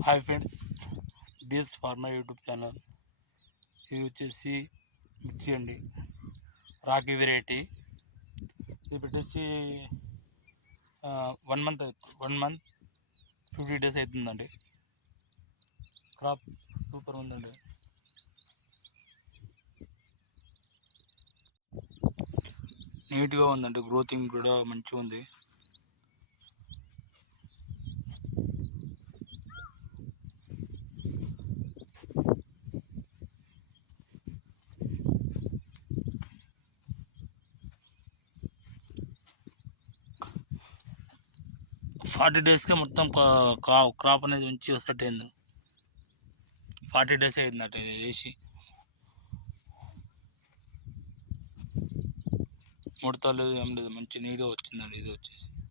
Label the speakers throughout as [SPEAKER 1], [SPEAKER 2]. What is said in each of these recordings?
[SPEAKER 1] Hi friends DS pharma YouTube channel ఇది వచ్చేసి మిర్చి అండి. రాకీ వెరైటీ ఇది పెట్టేసి one month one month fifty days అవుతుందండి క్రాప్ సూపర్ ఉందండి. నీట్గా ఉందండి గ్రోతింగ్ కూడా మంచిగా ఉంది. ఫార్టీ డేస్కే మొత్తం కా- క్రాప్ అనేది మంచిగా సెట్ అయింది. ఫార్టీ డేస్ అయింది ఇది వేసి. ముడత ఏం లేదు మంచి నీట్గా వచ్చిందండి ఇది వచ్చేసి.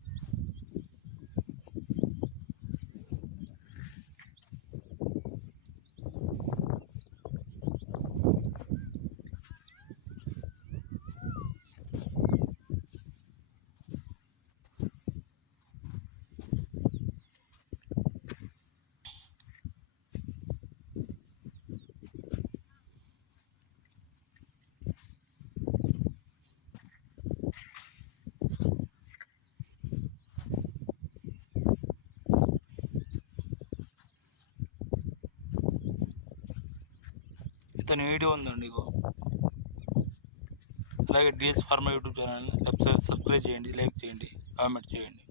[SPEAKER 1] ఇతని వీడియో ఉందండి ఇగో. అలాగే డిఎస్ ఫార్మా యూట్యూబ్ ఛానల్ని సబ్స్క్రైబ్ చేయండి లైక్ చేయండి కామెంట్ చేయండి.